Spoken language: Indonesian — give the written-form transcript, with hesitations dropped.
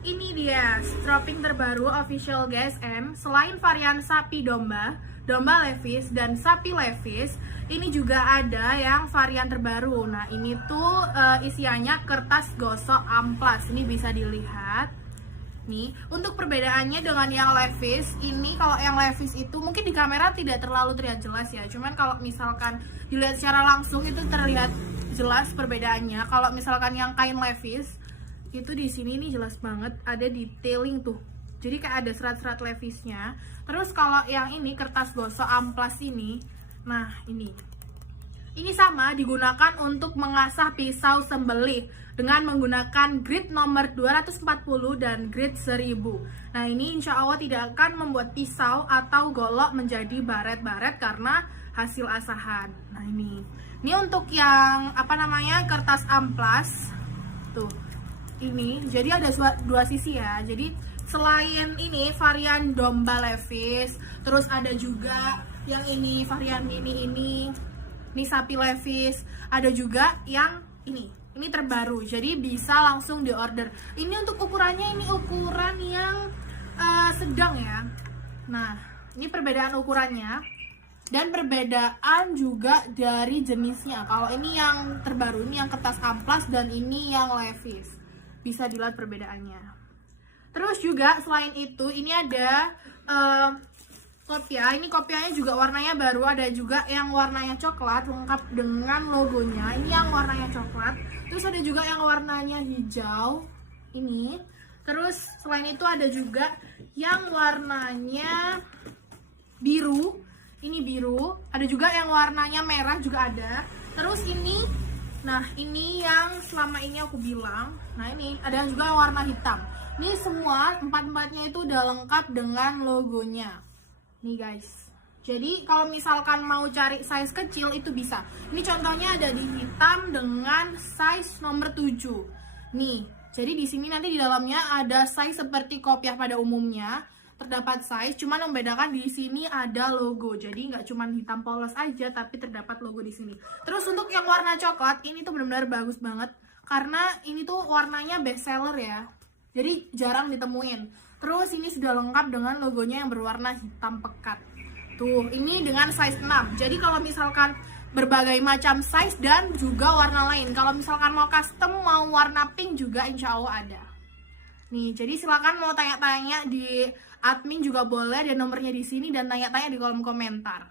Ini dia stropping terbaru official GSM. Selain varian sapi domba, domba Levis dan sapi Levis, ini juga ada yang varian terbaru. Nah, ini tuh isiannya kertas gosok amplas. Ini bisa dilihat. Nih, untuk perbedaannya dengan yang Levis, ini kalau yang Levis itu mungkin di kamera tidak terlalu terlihat jelas ya. Cuman kalau misalkan dilihat secara langsung itu terlihat jelas perbedaannya. Kalau misalkan yang kain Levis itu di sini nih jelas banget ada detailing tuh. Jadi kayak ada serat-serat Levisnya. Terus kalau yang ini kertas gosok amplas ini, nah ini sama digunakan untuk mengasah pisau sembelih dengan menggunakan grit nomor 240 dan grit 1000. Nah, ini insya Allah tidak akan membuat pisau atau golok menjadi baret-baret karena hasil asahan. Nah, ini untuk yang kertas amplas tuh. Ini jadi ada dua sisi ya. Jadi selain ini varian domba Levis, terus ada juga yang ini varian ini sapi Levis, ada juga yang ini terbaru. Jadi bisa langsung diorder. Ini untuk ukurannya, ini ukuran yang sedang ya. Nah, ini perbedaan ukurannya dan perbedaan juga dari jenisnya. Kalau ini yang terbaru, ini yang kertas amplas, dan ini yang Levis. Bisa dilihat perbedaannya. Terus juga selain itu ini ada kopia. Ini kopianya juga warnanya baru, ada juga yang warnanya coklat lengkap dengan logonya. Ini yang warnanya coklat. Terus ada juga yang warnanya hijau. Ini. Terus selain itu ada juga yang warnanya biru. Ini biru. Ada juga yang warnanya merah juga ada. Terus ini ini yang selama ini aku bilang. Nah, ini ada juga yang warna hitam. Ini semua empat-empatnya itu udah lengkap dengan logonya. Nih guys. Jadi kalau misalkan mau cari size kecil itu bisa. Ini contohnya ada di hitam dengan size nomor 7. Nih, jadi di sini nanti di dalamnya ada size seperti kopiah pada umumnya. Terdapat size, cuman membedakan di sini ada logo. Jadi nggak cuma hitam polos aja, tapi terdapat logo di sini. Terus untuk yang warna coklat, ini tuh benar-benar bagus banget karena ini tuh warnanya best seller ya. Jadi jarang ditemuin. Terus ini sudah lengkap dengan logonya yang berwarna hitam pekat. Tuh, ini dengan size 6. Jadi kalau misalkan berbagai macam size dan juga warna lain. Kalau misalkan mau custom, mau warna pink juga insya Allah ada. Nih, jadi silakan mau tanya-tanya di admin juga boleh, dan nomornya di sini, dan tanya-tanya di kolom komentar.